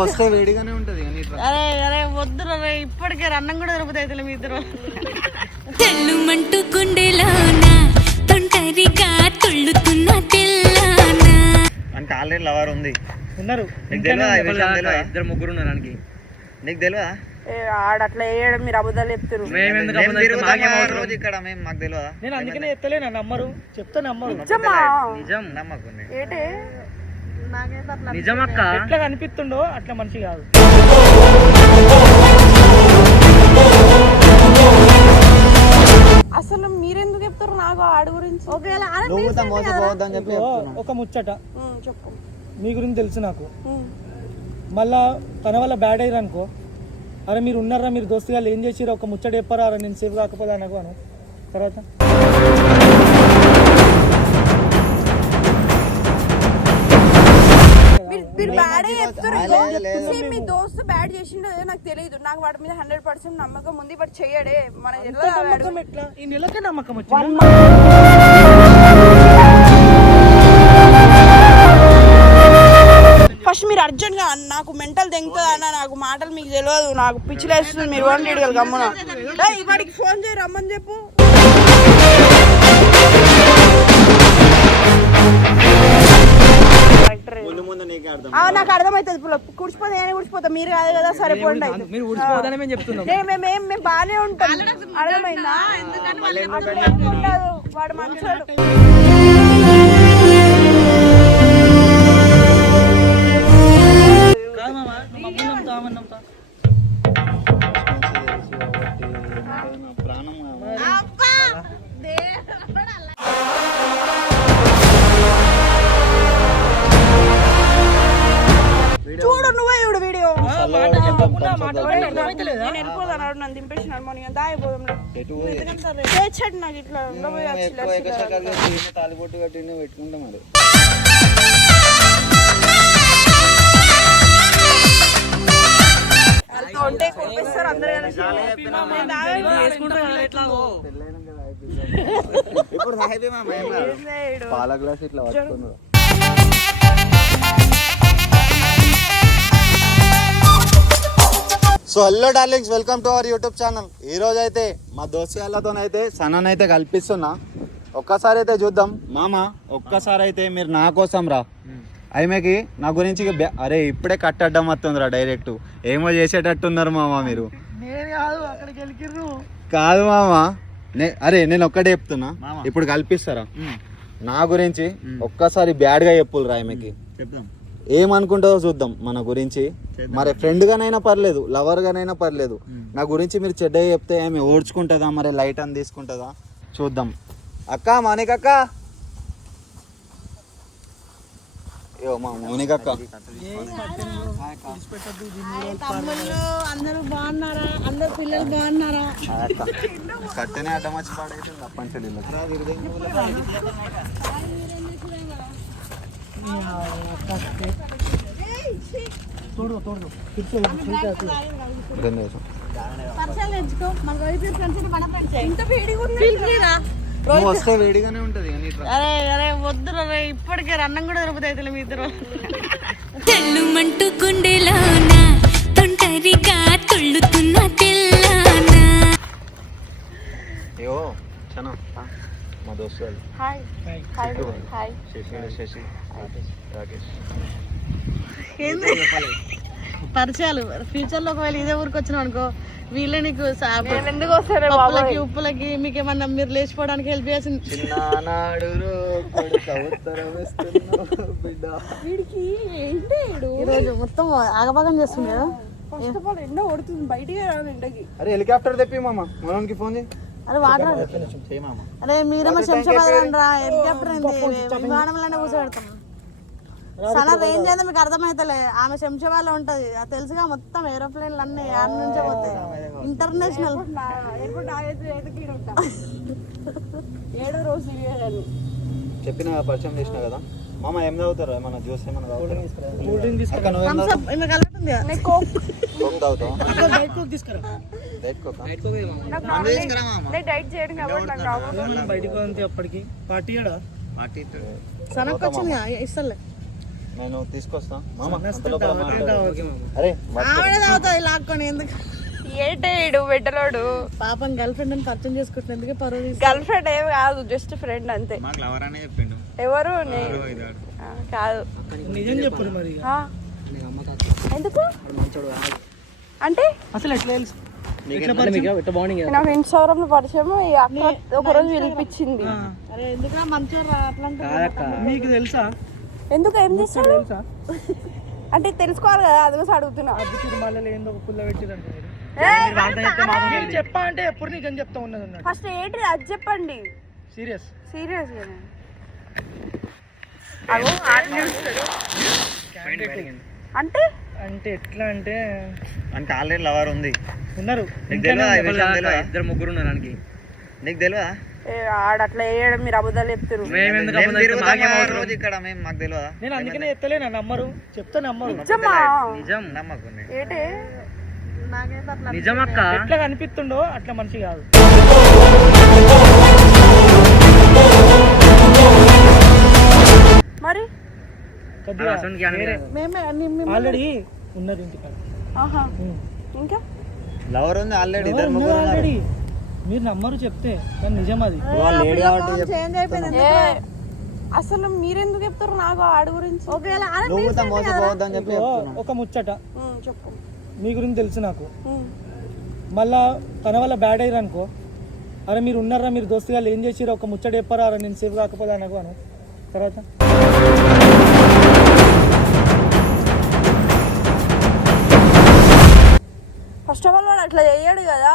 వస్తే వేడిగానే ఉంటది. అరే అరే వద్దు రే, ఇప్పటికే అన్నం కూడా దొరుకుతాయి మీ ఇద్దరు. అంటే ఆల్రెడీ లవర్ ఉంది, ఉన్నారు, ఇద్దరు ముగ్గురు ఉన్నారు. నీకు తెలియదా? ఆడట్లా వేయడం మీరు అబద్ధాలు చెప్తారు. రోజు ఇక్కడ మేము మాకు తెలియదా? నేను అందుకనే ఎత్తలే, నా నమ్మరు చెప్తా, నమ్మరు. నిజం నమ్మకండి. ఏంటి నిజం అక్క, ఎట్లా కనిపిస్తుండో అట్లా మనిషి కాదు. అసలు మీరెందుకు చెప్తారు నాకు ఆడు గురించి? ఒక ముచ్చట చెప్పు, మీ గురించి తెలుసు నాకు. మళ్ళా తన వల్ల బ్యాడ్ అయ్యారు అనుకో, అరే మీరు ఉన్నారా, మీరు దోస్తు గారు ఏం చేసిరా, ఒక ముచ్చట చెప్పారా, అరే నేను సేఫ్ కాకపోతే నాకు అను. తర్వాత మీరు బ్యాడే చెప్తారు. మీ దోస్తు బ్యాడ్ చేసిండో నాకు తెలియదు. నాకు వాడి మీద 100% నమ్మకం ఉంది. బట్ చెయ్యడే మన ఎట్లా ఈ నెలకే నమ్మకం వచ్చింది. ఫస్ట్ మీరు అర్జెంట్ గా నాకు మెంటల్ తెంగుతుంది అన్న, నాకు మాటలు మీకు తెలియదు, నాకు పిచ్చిలేస్తుంది. మీరు వండి గమ్మున వాడికి ఫోన్ చేయి, రమ్మని చెప్పు. నాకు అర్థమవుతుంది. కూర్చిపోతే నేనే కూర్చిపోతా, మీరు కాదు కదా. సరిపోండి, మేము బాగానే ఉంటాం. అర్థమైందా? వాడు మంచోడు. చూడు నువ్వే చూడు వీడియో. నేను వెళ్ళిపోతాను, నన్ను దింపేసినాడు. మనం దాయిపోదాం చేసాడు నాకు ఇట్లా తాలిబొట్టు కట్టి పెట్టుకుంటాం. మరి ఉంటే కొట్టిస్తారు అందరూ. ఇప్పుడు పాల గ్లాస్ ఇట్లా పట్టుకున్నారు. So hello darlings, welcome to our YouTube channel. ఈ రోజు అయితే మా దోస్తులతోనైతే సనన్ అయితే కల్పిస్తున్నా. ఒక్కసారి అయితే చూద్దాం మామ. ఒక్కసారి అయితే మీరు నా కోసం రా. ఆమెకి నా గురించి అరే ఇప్పుడే కట్టడ్డం వస్తుందిరా డైరెక్ట్. ఏమో చేసేటట్టున్నారు మామ మీరు. కాదు మామ, అరే నేను ఒక్కటే చెప్తున్నా, ఇప్పుడు కల్పిస్తారా నా గురించి. ఒక్కసారి బ్యాడ్ గా చెప్పులురా ఆమెకి. ఏమనుకుంటుందో చూద్దాం మన గురించి. మరి ఫ్రెండ్ గానైనా పర్లేదు, లవర్ గానైనా పర్లేదు, నా గురించి మీరు చెడ్డగా చెప్తే ఆమె ఓడ్చుకుంటుందా, మరి లైట్ అని తీసుకుంటుందా చూద్దాం. అక్క మౌనికక్క, అయ్యో మా మౌనికక్క, అందరూ బాగున్నారా? అందరు పిల్లలు బాగున్నారా? కట్టెనే అడ్డం వచ్చి పాడైతుంది అప్పంచెల్లి. వస్తే వేడిగానే ఉంటది. అరే అరే వద్దు రే, ఇప్పటికే అన్నం కూడా దొరుకుతాయి మీ ఇద్దరు. అయ్యో చనా మా దోస్తు శశి రాకేష్. పరిచయాలు ఫ్యూచర్ లో ఒకవేళ ఇదే ఊరికి వచ్చినావు అనుకో, వీళ్ళే నీకు పప్పులకి ఉప్పులకి మీకు ఏమన్నా మీరు లేచిపోవడానికి హెల్ప్ చేయాల్సింది. ఈరోజు మొత్తం ఆగభాగం చేస్తుంది కదా. ఎండ కొడుతుంది బయటికి. అరే హెలికాప్టర్ తెప్పి మామ, మనకి ఫోన్ చేయి. అరే వాటర్, అరే మీరేమో శంషాబాద్ రా, హెలికాప్టర్ విమానంలోనే కూర్చోబెడతాం. చాలా రేంజ్ అయితే మీకు అర్థమైతలే. ఆమె శంషాబాద్లో ఉంటది, అది తెలుసుగా. మొత్తం ఏరోప్లేన్లు అన్నీ ఆడ నుంచే పోతాయి. ఇంటర్నేషనల్. ఏడో రోజు చెప్పిన పరిచయం చేసిన కదా మామ. ఏం తాగుతారు? ఏమన్నా జ్యూస్ ఏమన్నా తాగుతారు? బయటకు అప్పటికి పార్టీ సనక్ వచ్చింది ఇస్తలే. నేను తీసుకొస్తా మామ అంతలోపల మాట్లాడు. అరే ఆవిడ తాగుతుంది లాక్కొని ఎందుకు ఏటేడు పెట్టలోడు పాపం గర్ల్ ఫ్రెండ్ అని పరిచయం చేసుకుంటున్నందుకే పరువు తీసి గర్ల్ ఫ్రెండ్ ఏం కాదు జస్ట్ ఫ్రెండ్ అంతే. మాకు లవర్ అనే చెప్పిండు. ఎవరు కాదు నిజం చెప్పు మరి ఇక. ఆ. ఎందుకు అంటే అసలు ఎట్లా తెలుసు నాకు ఇన్స్టాగ్రామ్ లో పరిచయం ఈ అక్క ఒకరోజు పిలిపించింది. అరే ఎందుకురా మంచిగా అట్లా మీకు తెలుసా? ఎందుకు ఏం చేస్తాడు తెలుసా? అంటే తెలుసుకోవాలి కదా అది కూడా అడుగుతున్నా. అది తిరుమలలో ఏందో ఒక పుల్ల పెట్టిరంటే మీరు చెప్పా అంటే ఎప్పుడు నిజం చెప్తా ఉన్నది అన్నట్టు. ఫస్ట్ ఏంటి అది చెప్పండి. సీరియస్ సీరియస్ అంటే అంటే ఎట్లా అంటే అంటే ఆల్రెడీ లవర్ ఉంది. ఉన్నారు ఇద్దరు ముగ్గురు ఉన్నారు దానికి. నీకు తెలియదా? ఆడట్లా వేయడం మీరు అబద్ధాలు చెప్తారు. రోజు ఇక్కడ మేము మాకు తెలియదా? నేను అందుకనే ఎత్తలేనా నమ్మరు చెప్తా నమ్మరు నిజం నమ్మకండి. ఏంటి ఎట్లా కనిపిస్తుండో అట్లా మనిషి కాదు. మరి ఆల్రెడీ ఉన్నారు ఇంటికాడ. ఆహా ఇంకా లవర్ ఉంది ఆల్రెడీ. ఆల్రెడీ మీరు నమ్మరు చెప్తే కానీ నిజం అది. చేంజ్ అయిపోయింది. అసలు మీరెందుకు చెప్తారు నాకు ఆడు గురించి? ఒకవేళ మోసపోవద్దని చెప్పి ఒక ముచ్చట చెప్పు. మీ గురించి తెలుసు నాకు. మళ్ళా తన వల్ల బ్యాడ్ అయ్యారు అనుకో, అరే మీరు ఉన్నారా మీరు దోస్తుగా ఏం చేసిరో ఒక ముచ్చట చెప్పారా, అరే నేను సేఫ్ కాకపోతే అనకు అను. తర్వాత ఫస్ట్ ఆఫ్ ఆల్ వాడు అట్లా చేయడు కదా.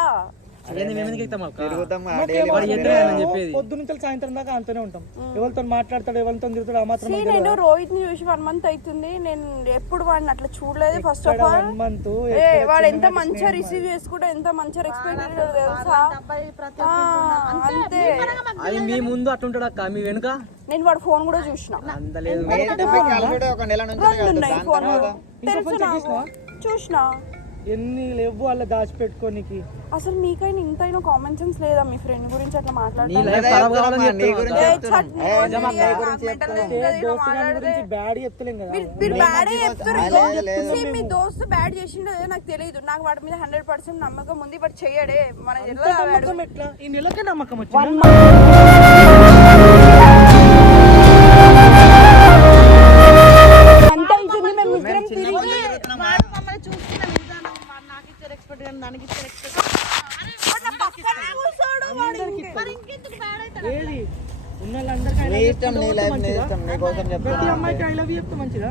పొద్దు నుంచి సాయంత్రం దాకా అంతనే ఉంటాం. ఎవరితో మాట్లాడతాడు ఎవరితో తిరుగుతాడు ఆ మాత్రం. నేను రోహిత్ ని చూసి 1 month అవుతుంది. నేను ఎప్పుడు వాడిని అట్లా చూడలేదు. ఫస్ట్ ఆఫ్ ఆల్ 1 month వాడు ఎంత మంచిగా రిసీవ్ చేసుకుంటా ఎంత మంచిగా రెస్పెక్ట్ తెలుసా. అంతే అది మీ ముందు అట్లుంటాడు అక్క, మీ వెనుక నేను వాడు ఫోన్ కూడా చూసిన. ఒక నెల నుంచి ఉన్నాయి ఫోన్ తెలుసు నాకు, చూసిన. ఎన్ని లేవు వాళ్ళ దాచిపెట్టుకోనికి. అసలు మీకైనా ఇంతైనా కామన్ సెన్స్ లేదా మీ ఫ్రెండ్ గురించి అట్లా మాట్లాడతారు? బ్యాడ్ చెప్తలేం కదా. మీరు బ్యాడే చెప్తారు. మీ దోస్తు బ్యాడ్ చేసిండో లేదో నాకు తెలియదు. నాకు వాడి మీద 100% నమ్మకం ఉంది. బట్ చెయ్యడే మన నమ్మకం ఎట్లా ఈ నెలకే నమ్మకం వచ్చింది. అంత అవుతుంది. మేము ఇద్దరం తిరిగి మమ్మల్ని చూస్తున్న విధానం నాకు ఇచ్చే రెస్పెక్ట్ కానీ దానికి ఇచ్చే రెస్పెక్ట్ ఏది ఉన్న వాళ్ళందరికీ ప్రతి అమ్మాయికి ఐ లవ్ యూ చెప్తే మంచిదా?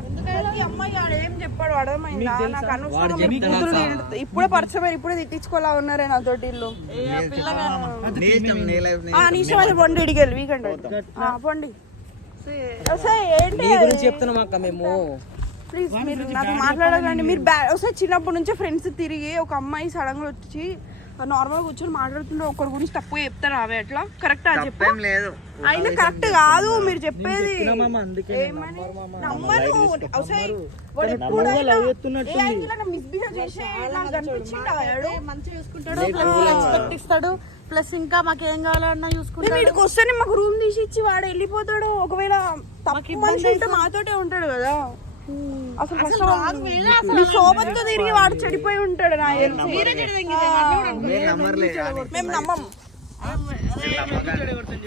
ఈ అమ్మాయి ఆడు ఏం చెప్పాడు అర్థమైందా? నాకు అనవసరంగా మీ కూతురు ఇప్పుడే పరిచయం ఇప్పుడే తిట్టించుకోలా ఉన్నారే నాతోటి ఇల్లు. నీసం అది పొండి ఇడిగెళ్ళి వీకెండ్ పొండి. ఏంటి గురించి చెప్తున్నాం అక్క మేము. ప్లీజ్ మీరు నాకు మాట్లాడకండి. మీరు ఒకసారి చిన్నప్పటి నుంచే ఫ్రెండ్స్ తిరిగి ఒక అమ్మాయి సడన్ గా వచ్చి నార్మల్ గా కూర్చొని మాట్లాడుతుంటే ఒకరి గురించి తక్కువ చెప్తారు. అవే అట్లా కరెక్ట్ చెప్పు. అయినా కరెక్ట్ కాదు మీరు చెప్పేది. నమ్మను. మంచిగా చూసుకుంటాడు, రెస్పెక్ట్ ఇస్తాడు. ప్లస్ ఇంకా మాకేం కావాలన్నా చూసుకుంటాడు. వీడికి వస్తేనే మాకు రూమ్ తీసి ఇచ్చి వాడు వెళ్ళిపోతాడు. ఒకవేళ తప్పు మనిషి ఉంటే మాతోటే ఉంటాడు కదా. అసలు మీ శోభతో తిరిగి వాడు చెడిపోయి ఉంటాడు. మేము నమ్మము.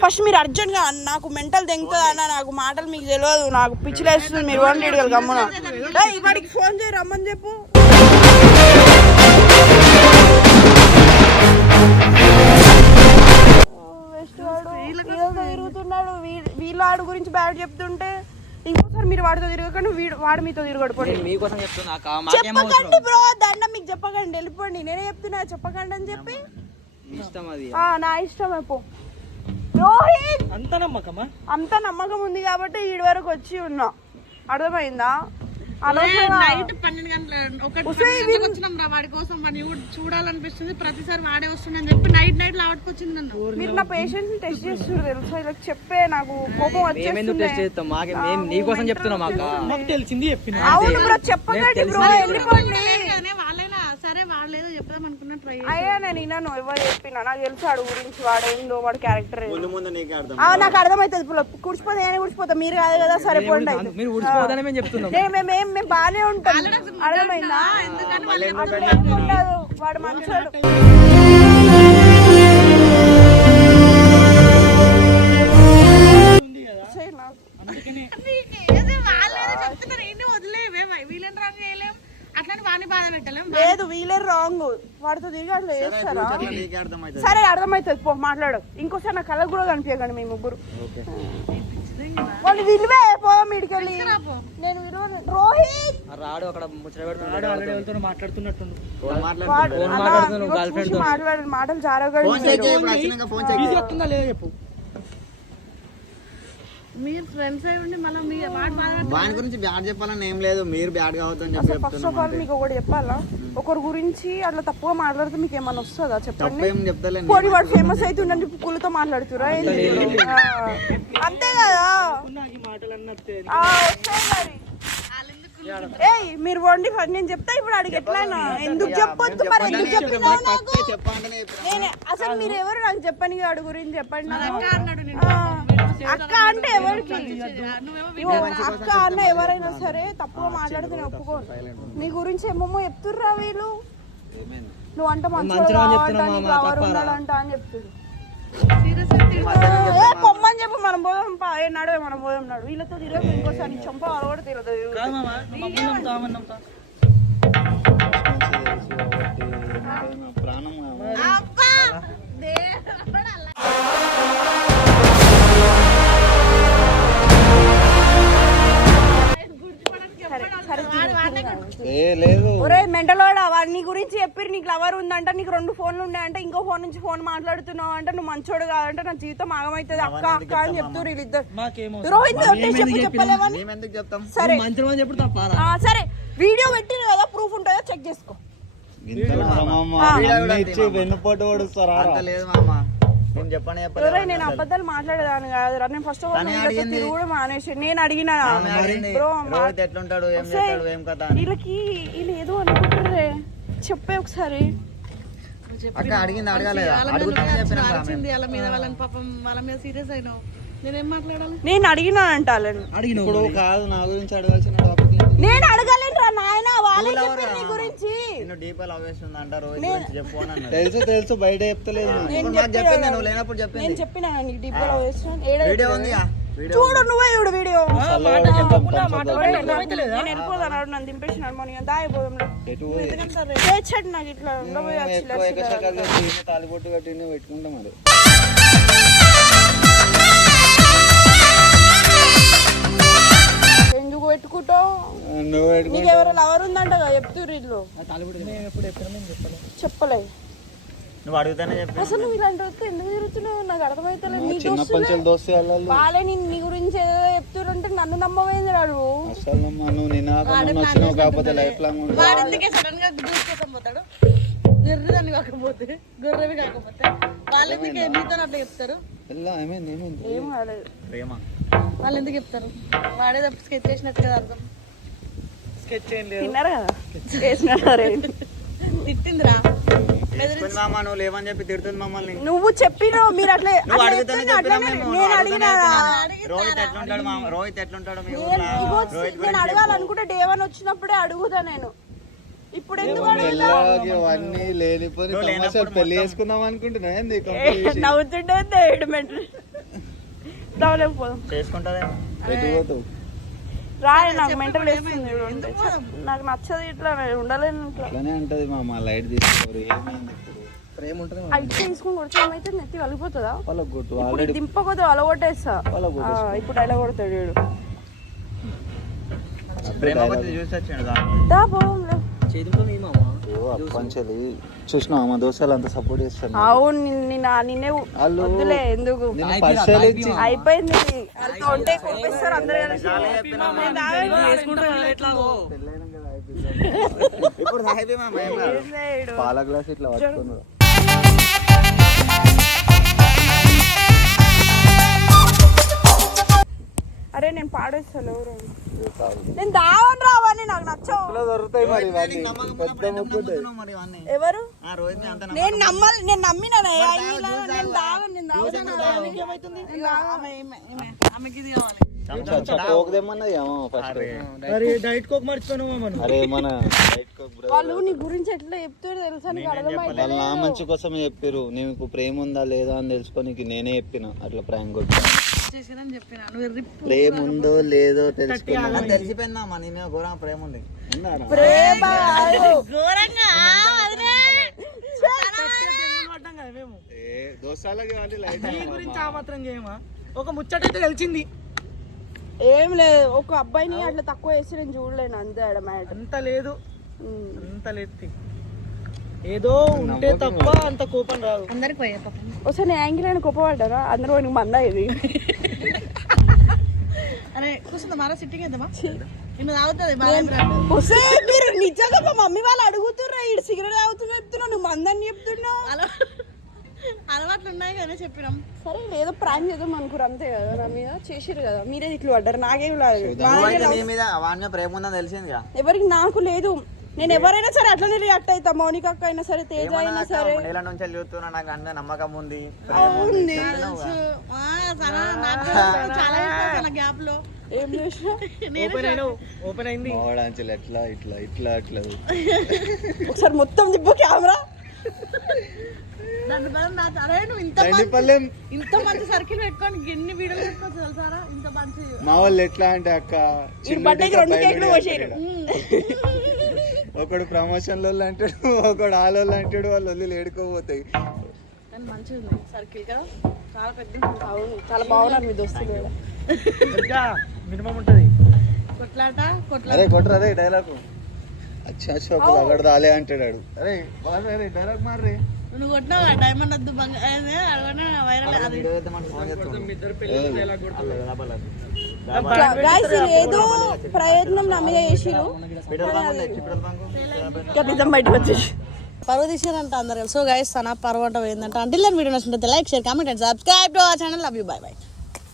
ఫస్ట్ మీరు అర్జెంట్ గా నాకు మెంటల్ తెంగుతుంది అన్న. నాకు మాటలు మీకు తెలియదు. నాకు పిచ్చిలేస్తుంది. మీరు వండి గమ్మున వాడికి ఫోన్ చేయి రమ్మని చెప్పు. తిరుగుతున్నాడు. వీళ్ళ ఆడు గురించి బ్యాడ్ చెప్తుంటే ఇంకోసారి మీరు వాడితో తిరగకండి. వాడు మీతో తిరగడుకోండి. మీకోసం చెప్తున్నా అక్క. చెప్పకండి బ్రో, దండం మీకు చెప్పకండి. వెళ్ళిపోండి. నేనే చెప్తున్నా చెప్పకండి అని చెప్పి. ఇష్టం అది నా ఇష్టం. అయిపో రోహిత్. అంత నమ్మకమా? అంత నమ్మకం ఉంది కాబట్టి ఈడి వరకు వచ్చి ఉన్నా. అర్థమైందా? నైట్ 12 గంటలకు వచ్చినాం రా వాడి కోసం. వాడిని చూడాలనిపిస్తుంది. ప్రతిసారి వాడే వస్తుందని చెప్పి నైట్ లావట్కి వచ్చింది నన్ను. మీరు నా పేషెన్స్ ని టెస్ట్ చేస్తున్నారు తెలుసా. ఇలా చెప్పే నాకు కోపం వచ్చేస్తుంది. నీకోసం చెప్తున్నాం అక్క. మాకు తెలిసింది చెప్పిన. అవును బ్రో చెప్పకండి బ్రో. వెళ్ళిపోండి. వాళ్ళైనా సరే వాళ్ళు ఏదో చెప్దాం అనుకున్నా ట్రై అయ్యా నేను విన్నాను ఎవరు చెప్పినా నాకు తెలుసు వాడు గురించి వాడేందో వాడు క్యారెక్టర్ ముందు నీకే అర్థం నాకు అర్థమవుతుంది ఇప్పుడు కుడిచిపోతే నేను కుడిచిపోతా మీరు కాదు కదా సరిపోండి అయితే. మీరు ఊడిపోతానే మేము చెప్తున్నాం. మేము బాగానే ఉంటాం అర్థమైందా అట్లా ఉండదు వాడు మంచోడు సరే నాకు. వాళ్ళు ఏదో చెప్తున్నారు ఏంటి వదిలేవే వీళ్ళని రాంగ్ చేయలేం అట్లానే వాడిని బాధ పెట్టలేం లేదు వీలే రాంగ్ వాడితో తిరిగి అట్లా చేస్తారా నీకే అర్థమవుతుంది సరే అర్థమవుతుంది పో మాట్లాడు ఇంకోసారి నా కళ్ళకు కూడా కనిపించకండి మీ ముగ్గురు వాళ్ళు విలువే పోదాం ఇడికెళ్ళి నేను విలువ రోహిత్ రాడు అక్కడ ముచ్చట పెడుతున్నాడు. ఆల్రెడీ వాళ్ళతో మాట్లాడుతున్నట్టుండు. మాట్లాడే మాటలు జారగా ఈజీ వస్తుందా లేదా చెప్పు. మీరు ఫ్రెండ్స్ అయి ఉండి మళ్ళీ మీ వాడు బాధ వాని గురించి బ్యాడ్ చెప్పాలని ఏం లేదు, మీరు బ్యాడ్ కావద్దని చెప్పి ఫస్ట్ ఆఫ్ ఆల్ మీకు ఒకటి చెప్పాలా ఒకరి గురించి అట్లా తప్పుగా మాట్లాడితే మీకు ఏమైనా వస్తుందా చెప్పండి ఏం చెప్తలేను. పోనీ వాడు ఫేమస్ అవుతుండని పుక్కులతో మాట్లాడుతురా అంతే కదా నాకు ఈ మాటలు అన్నట్టే వస్తాయి మరి. ఏయ్ మీరు వండి నేను చెప్తా ఇప్పుడు అడిగి ఎట్లయినా ఎందుకు చెప్పొద్దు మరి ఎందుకు చెప్తున్నావు నాకు నేనే అసలు మీరు ఎవరు నాకు చెప్పని వాడి గురించి చెప్పండి నాకు. అక్క అంటే ఎవరికి ఇగో అక్క అన్న ఎవరైనా సరే తప్పుగా మాట్లాడితే నేను ఒప్పుకోను. నీ గురించి ఏమేమో చెప్తుర్రా వీళ్ళు నువ్వు అంటే మంచిగా ఉన్నాడంట అని చెప్తున్నారు. పొమ్మని చెప్పి మనం పోదాం నడువే మనం పోదాం నాడు వీళ్ళతో తిరగ ఇంకోసారి చంప అలవాటు తిరగదు ప్రాణం లేదు. ఒరే మెంటలోడా వాడు నీ గురించి చెప్పి నీకు లవర్ ఉందంట నీకు 2 ఫోన్లు ఉన్నాయంటే ఇంకో ఫోన్ నుంచి ఫోన్ మాట్లాడుతున్నావు అంటే నువ్వు మంచోడు కాదంటే నా జీవితం ఆగమైతుంది అక్క అక్క అని చెప్తారు వీళ్ళిద్దరు. రోహిత్ చెప్పలేవని సరే సరే వీడియో పెట్టిన కదా ప్రూఫ్ ఉంటుందో చెక్ చేసుకో. వెన్నుపోటు ఓడుస్తారా లేదు మామ నేను చెప్పని నేను అబద్ధాలు మాట్లాడేదాన్ని కాదు నేను ఫస్ట్ ఆఫ్ ఆల్ తిరుగుడు మానేసి నేను అడిగినా బ్రో ఎట్లుంటాడు వీళ్ళకి వీళ్ళు ఏదో అనుకుంటారే చెప్పే ఒకసారి అడిగింది అడగలేదు వచ్చింది వాళ్ళ మీద వాళ్ళని పాపం వాళ్ళ మీద సీరియస్ అయినావు నేనేం మాట్లాడాలి నేను అడిగినా అంట ఇప్పుడు కాదు నా గురించి అడగాల్సిన టాపిక్ నేను అడగలేను రా నాయన వాళ్ళే చెప్పారు నీ గురించి తెలుసు తెలుసు బయట చెప్తలేదు నేను చెప్పినా నీకు డీప్ గా చూడు నువ్వే చూడు వీడియో నేను వెళ్ళిపోతాను నన్ను దింపేసిన మనం దాయిపోదాం చేర్చాడు నాకు ఇట్లా తాలిబొట్టు కట్టి పెట్టుకుంటాం మరి ఎందుకు పెట్టుకుంటావు నీకు ఎవరో లవర్ ఉందంట చెప్తుర్రు ఇల్లు చెప్పలే నువ్వు అడుగుతానే అసలు నువ్వు ఇలాంటి వస్తే ఎందుకు తిరుగుతున్నావు నాకు అర్థమైతలేదు నీ చిన్నప్పటి దోస్తు వాళ్ళే నీ గురించి ఏదో చెప్తుర్రంటే నన్ను నమ్మవేంది రాడు అసలు నువ్వు నిన్న కాకపోతే లైఫ్ లాంగ్ వాడెందుకే సడన్ గా దూసుకొని పోతాడు గొర్రెదాన్ని కాకపోతే గొర్రెవి కాకపోతే వాళ్ళు ఎందుకే మీతో అట్లా చెప్తారు ఏం కాలేదు ప్రేమ వాళ్ళు ఎందుకు చెప్తారు వాడే తప్పు స్కెచ్ చేసినట్టు కదా అర్థం స్కెచ్ ఏం లేదు తిన్నారు కదా చేసినారు తిట్టిందిరా నువ్వు లేవని చెప్పి తిడుతుంది మమ్మల్ని నువ్వు చెప్పినావు మీరు అట్లే నేను అడిగినా రోహిత్ ఎట్లుంటాడు నేను అడగాలనుకుంటే డే 1 వచ్చినప్పుడే అడుగుదా నేను ఇప్పుడు ఎందుకు అవన్నీ లేనిపోయి పెళ్లి చేసుకుందాం అనుకుంటున్నా నవ్వుతుండే పోదాం చేసుకుంటా రాలే నాకు మెంటల్ వేస్తుంది నాకు నచ్చదు ఇట్లా ఉండలేను ఇట్లానే అంటది మామ లైట్ తీసుకోరు ఏమైంది ప్రేమ ఉంటుంది అయితే తీసుకుని కొడితే ఏమైతే నెత్తి కలిగిపోతుందా పలగొట్టు ఇప్పుడు దింపకొద్దు అలగొట్టేస్తా ఇప్పుడు అలా కొడతాడు వీడు దా పోదాంలే చూసినా మా దోస్తులు అంత సపోర్ట్ చేస్తారు అవును నిన్నే వద్దులే ఎందుకు అయిపోయింది ఉంటే కొట్టిస్తారు అందరూ పాల గ్లాస్ ఇట్లా పట్టుకున్నాడు అరే నేను పాడేస్తాను ఎవరు నేను దావని రావని నాకు నచ్చవు దొరుకుతాయి మరి ఇవన్నీ. పెద్ద ముక్కుంటాయి. ఎవరు నేను నమ్మినా ఆమెకి ఇది కావాలి. కోక్ తెమ్మన్నది ఏమో ఫస్ట్. మరి డైట్ కోక్ మర్చిపోయినావా మనం? అరే మన డైట్ కోక్ బ్రో వాళ్ళు నీ గురించి ఎట్లా చెప్తారు తెలుసా నీకు అర్థమైతే వాళ్ళు నా మంచి కోసమే చెప్పారు. నీకు ప్రేమ ఉందా లేదా అని తెలుసుకోనికి నేనే చెప్పిన అట్లా ప్రాంక్ కొట్టి. చేసిరని చెప్పిన నువ్వు రిప్పు ప్రేమ ఉందో లేదో తెలుసుకున్నా. తెలిసిపోయిందమ్మా నేను ఘోరంగా ప్రేమ ఉంది. ప్రేమ ఘోరంగా వదిలే. పడ్డాం కదా మేము. దోస్తాలకి వాళ్ళు లైట్ నీ గురించి ఆ మాత్రం చేయమా? ఒక ముచ్చట అయితే తెలిసింది. ఏం లేదు, ఒక అబ్బాయిని అట్లా తక్కువ వేసి నేను చూడలేను అంతే ఆడ మ్యాటర్. అంత లేదు అంత లేదు. ఏదో ఉంటే తప్ప అంత కోపం రాదు. అందరికి పోయే పాపం. ఒకసారి నేను యాంగిల్ అయినా గొప్పపడ్డారా అందరూ నీకు మందా ఇది అరే కూర్చుందా మరో సిట్టింగ్ వేద్దామా? నిన్ను తాగుతుంది వస్తే మీరు నిజంగా మా మమ్మీ వాళ్ళు అడుగుతుర్రా ఈడు సిగరెట్ తాగుతున్నా చెప్తున్నావు నువ్వు మందని చెప్తున్నావు. అలవాట్లు ఉన్నాయి కదా చెప్పినాం. సరే ఏదో ప్రాంక్ చేద్దాం అనుకురు అంతే కదా, నా మీద చేసిరు కదా, మీరే ఇట్లు పడ్డారు నాకేం లేదు. నీ మీద వాడి మీద ప్రేమ ఉందని తెలిసిందిగా. ఎవరికి నాకు లేదు, నేను ఎవరైనా సరే అట్లనే రియాక్ట్ అవుతా. మౌనిక అక్క అయినా సరే, తేజ అయినా సరే. నెల నుంచి చూస్తున్నా, నాకు అంత నమ్మకం ఉంది. ఉంది చాలా గ్యాప్ లో ఏం చేసినా ఓపెన్ అయింది. ఎట్లా ఇట్లా ఇట్లా అట్లా ఒకసారి మొత్తం తిప్పు కెమెరా. నన్ను బలం దాచు. అరే నువ్వు ఇంత మంచి సర్కిల్ పెట్టుకొని ఎన్ని వీడియోలు పెట్టుకోవచ్చు తెలుసారా? ఇంత మంచి మా వాళ్ళు ఎట్లా అంటే అక్క బర్త్డేకి 2 కేకులు పోసారు. ఒకడు ప్రమోషన్ లో అంటాడు, ఒకడు ఆలోళ్ళు అంటాడు, వాళ్ళు వదిలి ఏడుకోపోతాయి. కానీ మంచిగా ఉంది సర్కిల్ కదా, చాలా పెద్ద. అవును చాలా బాగున్నారు మీ దోస్తులు కూడా. మినిమం ఉంటది కొట్లాట అరే కొట్టరు అదే డైలాగ్. అచ్చా అచ్చా అక్కడ రాలే అంటాడు. అరే అరే డైలాగ్ మారే. నువ్వు కొట్టినావు డైమండ్ వద్దు వైరల్ అది. గైస్ ఏదో ప్రయత్నం నా మీద చేసిరు, నిజం బయటకు వచ్చేసి పరువు తీసారంట అందరు. సో గైస్ తన పరువు అంటే ఏంటంటే అంటే వీడియో నచ్చింటే like share comment and subscribe to our channel. Love you, bye by.